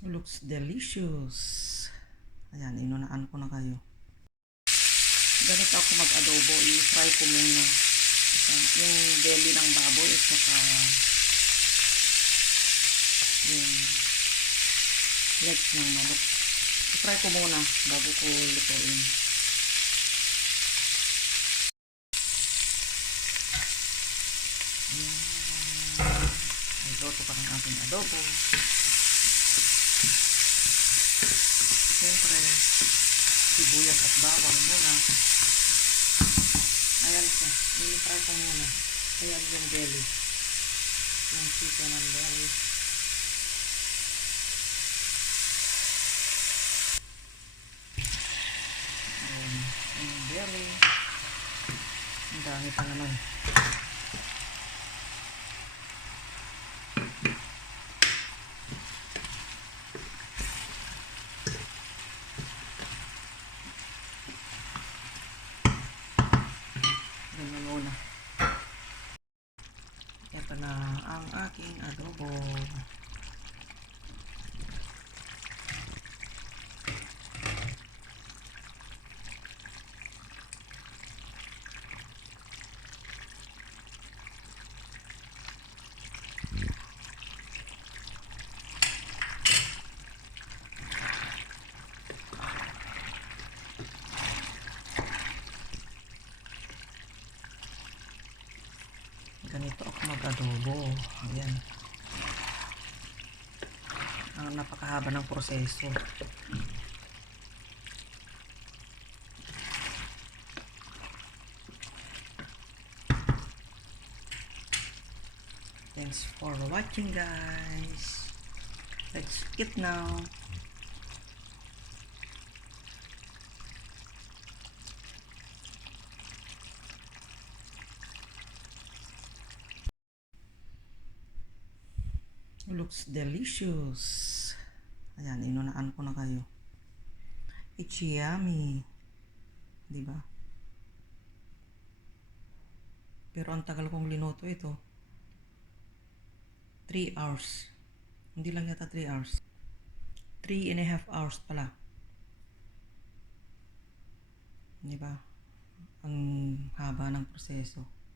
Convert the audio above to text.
Looks delicious. Ayan, inunaan ko na kayo. Ganito ako mag-adobo. I-fry ko muna. Yung belly ng baboy at saka yung legs ng manok. I-fry ko muna bago ko lutuin. Ayan. Ay, luto pa ng ating adobo. Siyempre, sibuyas at bawang muna. Ayan siya. I-fry ko muna. Ayan yung belly. Yung chicken and belly. Ayan. Yung belly. Ang dami pa naman. Ganyan muna. Ito na ang aking adobo. Ganito ako mag-adobo. Ayan. Ang napakahaba ng proseso. Thanks for watching, guys. Let's eat now. Looks delicious. Ayan, inunaan ko na kayo. It's yummy. Diba? Pero ang tagal kong linuto ito. 3 hours. Hindi lang yata 3 hours. 3.5 hours pala. Diba? Ang haba ng proseso.